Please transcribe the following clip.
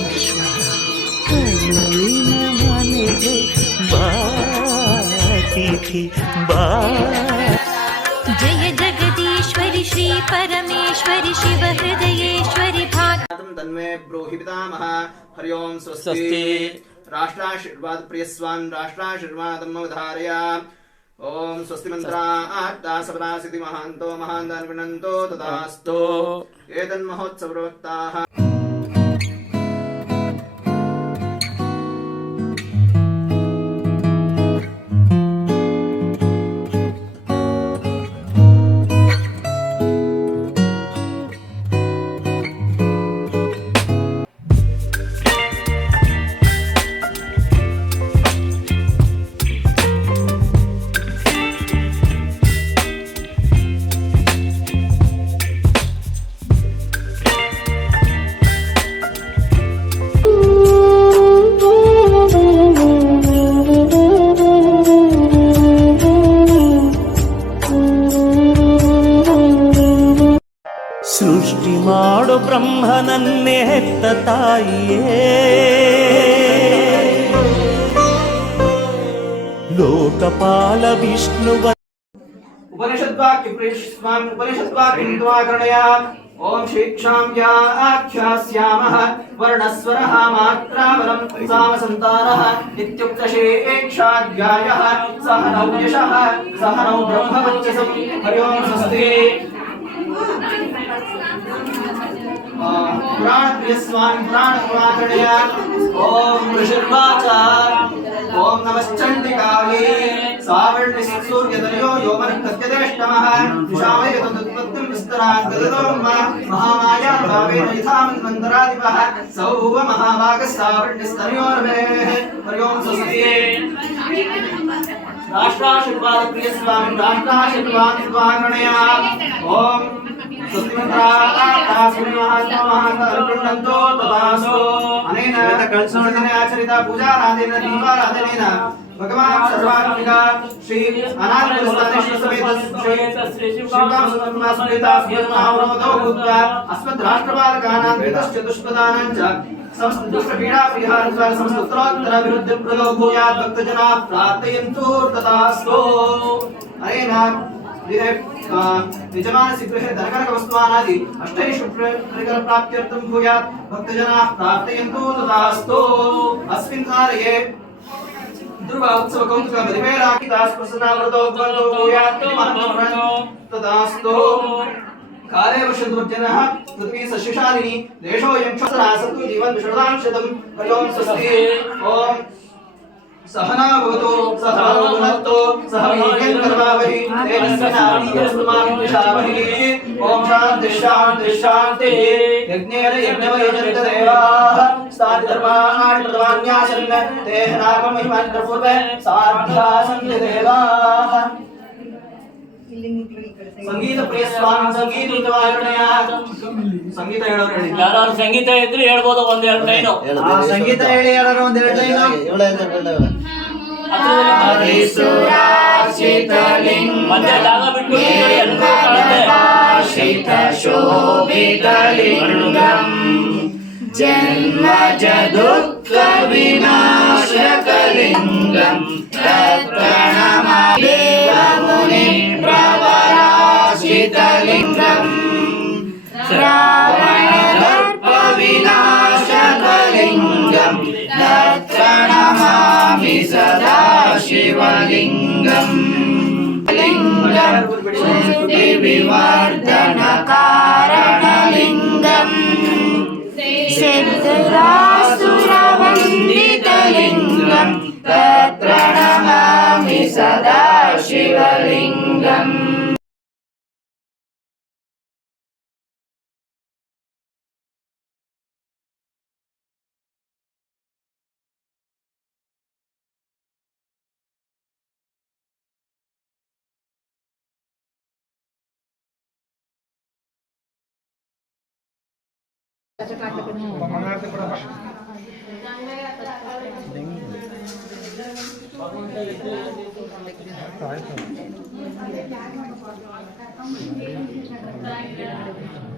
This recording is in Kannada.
ಈಶ್ವರ ಕರುಳಿನ ಮನೆಗೆ ಬಾತಿಥಿ ಬಾ. जय जगदीश्वरि श्री परमेश्वरि शिव हृदयेश्वरि भाग्यं तन्मे ब्रूहि पितामह. हरि ओं स्वस्ति. राष्ट्राशीर्वाद प्रियस्वान् राष्ट्राशीर्वादम् अवधारय. ओम स्वस्ति मंत्राः सपदा सिद्धि महान्तो महान्तान् गृह्णन्तो तथास्तु. एतन्महोत्सव प्रवक्ताः ಸೃಷ್ಟಿ ಮಾಡೋ ಬ್ರಹ್ಮನನ್ನೇ ಹೆತ್ತ ತಾಯಿಯೇ, ಲೋಕಪಾಲ ವಿಷ್ಣುವ उपनिषद्वाक्य स्वामी उपनिषद्वाक्यं त्वाकर्णया. ओम शीक्षाम्या आख्यास्यामः वर्णस्वरः मात्राबलं सामसन्तानः इत्युक्तशेक्षाध्यायः. सह नौ यशः सह नौ ब्रह्मवच्चसं. हरि ओं स्वस्ति. पुराण प्रियस्वामी पुराण त्वाकर्णया. ओम ऋषिर्वाच. ओम नमश्चण्डिकायै सावर्णिसूर्यतनयो योमनः विशामय तदुत्पत्तिं विस्तरात् गदतोर्मा महामाया भावेन यथा मन्वन्तरादिपः सौभ महाभागः सावर्णिस्तनयोर्मेः. हरि ओं स्वस्ति. राष्ट्राशीर्वाद प्रियस्वामी राष्ट्राशीर्वाद त्वाकर्णया. ओम स्वस्ति मंत्राः गृह्णन्तो तथास्तु. अनेन आचरिता पूजाराधनेन दीपाराधनेन भगवान् सर्वात्मिका श्री अनादिस्थानेश्वर समेत श्री शिवकामसुतर्मा समेता स्मृतमावरोधो भूत्वा अस्मद्राष्ट्रपालकानां चतुष्पदानां च समस्त दुष्ट पीडा परिहारद्वारा समस्त उत्तरोत्तर अभिवृद्धि प्रदो भूयात् भक्तजनाः प्रार्थयन्तु तथास्तु. अनेन यजमानस्य धनकनक वस्तुमानादि अष्टैश्वर्य प्राप्त्यर्थं भूयात् भक्तजनाः प्रार्थयन्तु तथास्तु. अस्मिन् काले दुर्गा उत्सव कौतुक बलिमेलाकितास् प्रसन्नावृतो भवन्तु भूयात् तथास्तु. काले वर्षदुर्जनः पृथ्वी सस्यशालिनी देशोऽयं क्षसरासतु जीवन् विषदां शतं. हरि ओं स्वस्ति. ओम सहना भवतु सह भुनक्तु सह वीर्यं करवावहि तेजस्विनावधीतमस्तु दिशावहि. ओम शान्ति शान्ति शान्तिः. यज्ञेन यज्ञवयजन्त देवाः स्थानिधर्माणि प्रथमान्यासन् तेह नागं महिमान्तर पूर्वे साध्यासन्ति देवाः. ಸಂಗೀತ ಪ್ರಿಯ ಸ್ವಾಮಿ ಸಂಗೀತ ಸಂಗೀತ ಹೇಳೋರು ಯಾರು ಸಂಗೀತ ಇದ್ರೆ ಹೇಳ್ಬೋದು ಒಂದೆರಡು ಲೈನು. ಸಂಗೀತ ಹೇಳಿ ಯಾರು ಒಂದೆರಡು ಲೈನು. ಮತ್ತೆ ಜಾಗ ಬಿಟ್ಟು ಶೋಭಿತಲಿಂಗಂ ಜನ್ಮಜ ದುಃಖ ವಿನಾಶಕಲಿಂಗಂ ತತ್ಪ್ರಣಮಾಮಿ ದೇವಮುನಿ ಪ್ರವರಾಶ್ರಿತಲಿಂಗಂ ಶ್ರಾವಣದರ್ಪ ವಿನಾಶಕಲಿಂಗಂ ತತ್ಪ್ರಣಮಾಮಿ ಸದಾ ಶಿವಲಿಂಗಂ. ಲಿಂಗಂ ಶ್ರುತಿ ವಿವರ್ಧನ ಕಾರಣಲಿಂಗಂ ಸಿದ್ಧರಾಸುರವಂದಿತಲಿಂಗಂ ತತ್ಪ್ರಣಮಾಮಿ ಸದಾ ಶಿವಲಿಂಗಂ. ಆಯ್ತು